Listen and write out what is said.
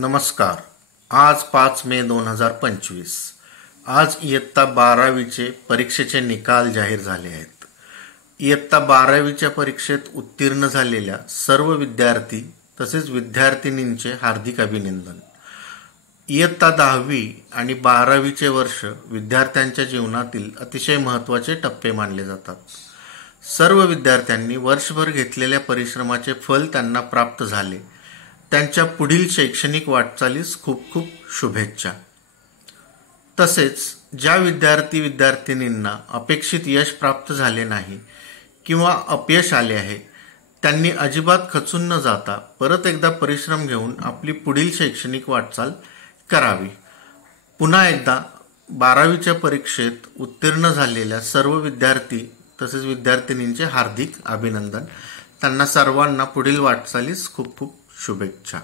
नमस्कार. आज 5 मे 2025. आज इयत्ता 12वीचे परीक्षेचे निकाल जाहीर झाले आहेत. इयत्ता 12वीच्या परीक्षेत उत्तीर्ण झालेल्या सर्व विद्यार्थी तसेच विद्यार्थिनींचे हार्दिक अभिनंदन. इयत्ता 10वी आणि 12वीचे वर्ष विद्यार्थ्यांच्या जीवनातील अतिशय महत्त्वाचे टप्पे मानले जातात. सर्व विद्यार्थ्यांनी वर्षभर घेतलेल्या परिश्रमाचे फल त्यांना प्राप्त झाले. त्यांच्या पुढील शैक्षणिक वाटचालीस खूप खूप शुभेच्छा. तसेच ज्या विद्यार्थिनींना अपेक्षित यश प्राप्त झाले नाही किंवा अपयश आले आहे त्यांनी अजिबात खचून न जाता परत एकदा परिश्रम घेऊन आपली पुढील शैक्षणिक वाटचाल करावी. पुन्हा एकदा 12वीच्या परीक्षेत उत्तीर्ण झालेल्या सर्व विद्यार्थी तसेच विद्यार्थिनींचे हार्दिक अभिनंदन. त्यांना सर्वांना पुढील वाटचालीस खूप खूप शुभेच्छा.